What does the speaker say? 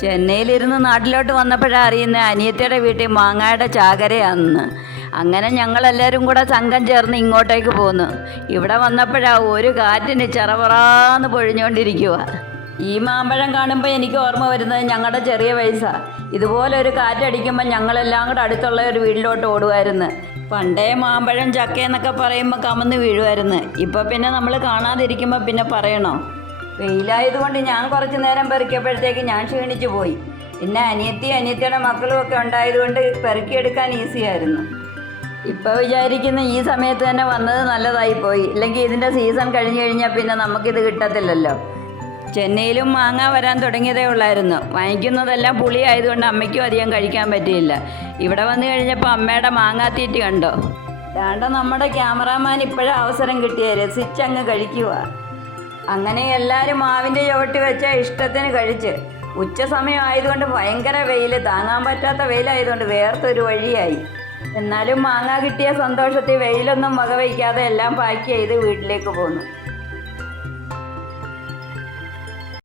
ചെന്നൈയിലിരുന്ന് നാട്ടിലോട്ട് വന്നപ്പോഴാണ് അറിയുന്നത് അനിയത്തിയുടെ വീട്ടിൽ മാങ്ങയുടെ ചാകരയാണെന്ന്. അങ്ങനെ ഞങ്ങളെല്ലാവരും കൂടെ സംഘം ചേർന്ന് ഇങ്ങോട്ടേക്ക് പോന്നു. ഇവിടെ വന്നപ്പോഴാണ് ഒരു കാറ്റിന് ചെറപറാന്ന് പൊഴിഞ്ഞുകൊണ്ടിരിക്കുക. ഈ മാമ്പഴം കാണുമ്പോൾ എനിക്ക് ഓർമ്മ വരുന്നത് ഞങ്ങളുടെ ചെറിയ വയസ്സാണ്. ഇതുപോലൊരു കാറ്റടിക്കുമ്പോൾ ഞങ്ങളെല്ലാം കൂടെ അടുത്തുള്ള ഒരു വീട്ടിലോട്ട് ഓടുമായിരുന്നു. പണ്ടേ മാമ്പഴം ചക്കയെന്നൊക്കെ പറയുമ്പോൾ കമന്ന് വീഴുമായിരുന്നു. ഇപ്പോൾ പിന്നെ നമ്മൾ കാണാതിരിക്കുമ്പോൾ പിന്നെ പറയണോ? വെയിലായതുകൊണ്ട് ഞാൻ കുറച്ച് നേരം പെറുക്കിയപ്പോഴത്തേക്ക് ഞാൻ ക്ഷീണിച്ചു പോയി. പിന്നെ അനിയത്തിയുടെ മക്കളും ഒക്കെ ഉണ്ടായതുകൊണ്ട് പെറുക്കിയെടുക്കാൻ ഈസിയായിരുന്നു. ഇപ്പോൾ വിചാരിക്കുന്ന ഈ സമയത്ത് തന്നെ വന്നത് നല്ലതായിപ്പോയി. ഇല്ലെങ്കിൽ ഇതിൻ്റെ സീസൺ കഴിഞ്ഞ് കഴിഞ്ഞാൽ പിന്നെ നമുക്കിത് കിട്ടത്തില്ലല്ലോ. ചെന്നൈയിലും മാങ്ങ വരാൻ തുടങ്ങിയതേ ഉള്ളായിരുന്നു. വാങ്ങിക്കുന്നതെല്ലാം പുളി ആയതുകൊണ്ട് അമ്മയ്ക്കും അധികം കഴിക്കാൻ പറ്റിയില്ല. ഇവിടെ വന്നു കഴിഞ്ഞപ്പോൾ അമ്മയുടെ മാങ്ങാത്തീറ്റി കണ്ടോ? വേണ്ട, നമ്മുടെ ക്യാമറാമാൻ ഇപ്പോഴും അവസരം കിട്ടിയ രസിച്ചങ്ങ് കഴിക്കുക. അങ്ങനെ എല്ലാവരും മാവിൻ്റെ ചുവട്ടി വെച്ച ഇഷ്ടത്തിന് കഴിച്ച്. ഉച്ച സമയം ആയതുകൊണ്ട് ഭയങ്കര വെയിൽ, താങ്ങാൻ പറ്റാത്ത വെയിലായതുകൊണ്ട് വേർത്തൊരു വഴിയായി. എന്നാലും മാങ്ങ കിട്ടിയ സന്തോഷത്തിൽ വെയിലൊന്നും വകവയ്ക്കാതെ എല്ലാം പാക്ക് ചെയ്ത് വീട്ടിലേക്ക് പോന്നു.